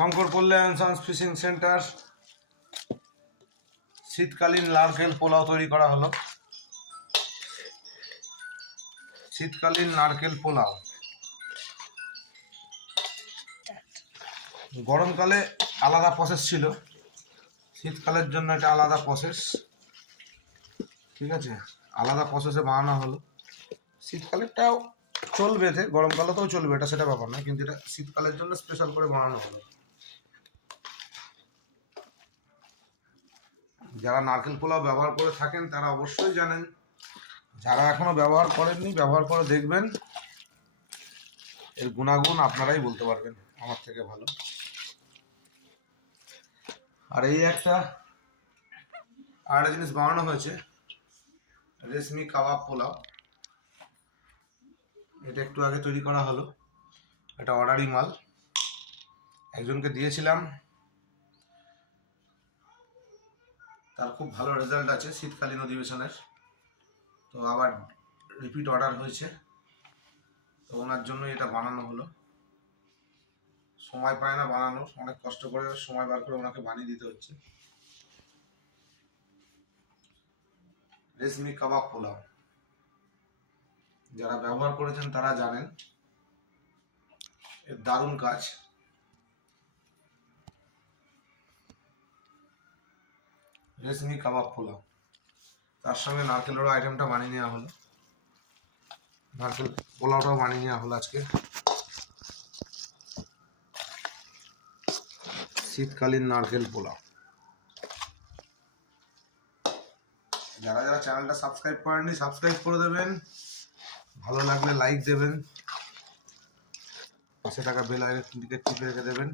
শঙ্কর কল্যাণ science fishing centre শীতকালীন নারকেল পোলাও তৈরি করা হলো। শীতকালীন নারকেল পোলাও গরমকালে আলাদা প্রসেস ছিল, শীতকালের জন্য এটা আলাদা প্রসেস। ঠিক আছে, আলাদা প্রসেসে বানানো হলো। শীতকালেরটাও চলবে, গরমকালেতেও চলবে, এটা সেটা ব্যাপার না, কিন্তু এটা শীতকালের জন্য স্পেশাল করে বানানো হলো। যারা নারকেল পোলাও ব্যবহার করে থাকেন তারা অবশ্যই জানেন, যারা এখনো ব্যবহার করেননি ব্যবহার করে দেখবেন, এর গুণাগুণ আপনারাই বলতে পারবেন আমার থেকে ভালো। আর এই একটা আরেকটা জিনিস বানানো হয়েছে, রেশমি কাবাব পোলাও। এটা একটু আগে তৈরি করা হলো, এটা অর্ডারি মাল, একজনকে দিয়েছিলাম, তার খুব ভালো রেজাল্ট আছে শীতকালীন অধিবেশনের। তো আবার রিপিট অর্ডার হয়েছে, তো ওনার জন্য এটা বানানো হলো। সময় পায় না বানানোর, অনেক কষ্ট করে সময় বার করে ওনাকে বানিয়ে দিতে হচ্ছে। রেশমি কাবাব পোলাও যারা ব্যবহার করেছেন তারা জানেন এর দারুণ কাজ। রেশমি কাবাব পোলাও, তার সঙ্গে নারকেলেরও আইটেমটা বানিয়ে নেওয়া হলো, নারকেল পোলাওটাও বানিয়ে নেওয়া হলো আজকে। শীতকালীন নারকেল পোলাও। যারা যারা চ্যানেলটা সাবস্ক্রাইব করেননি সাবস্ক্রাইব করে দেবেন, ভালো লাগলে লাইক দেবেন, পাশে থাকা বেল আইকনটিকে টিপে রেখে দেবেন।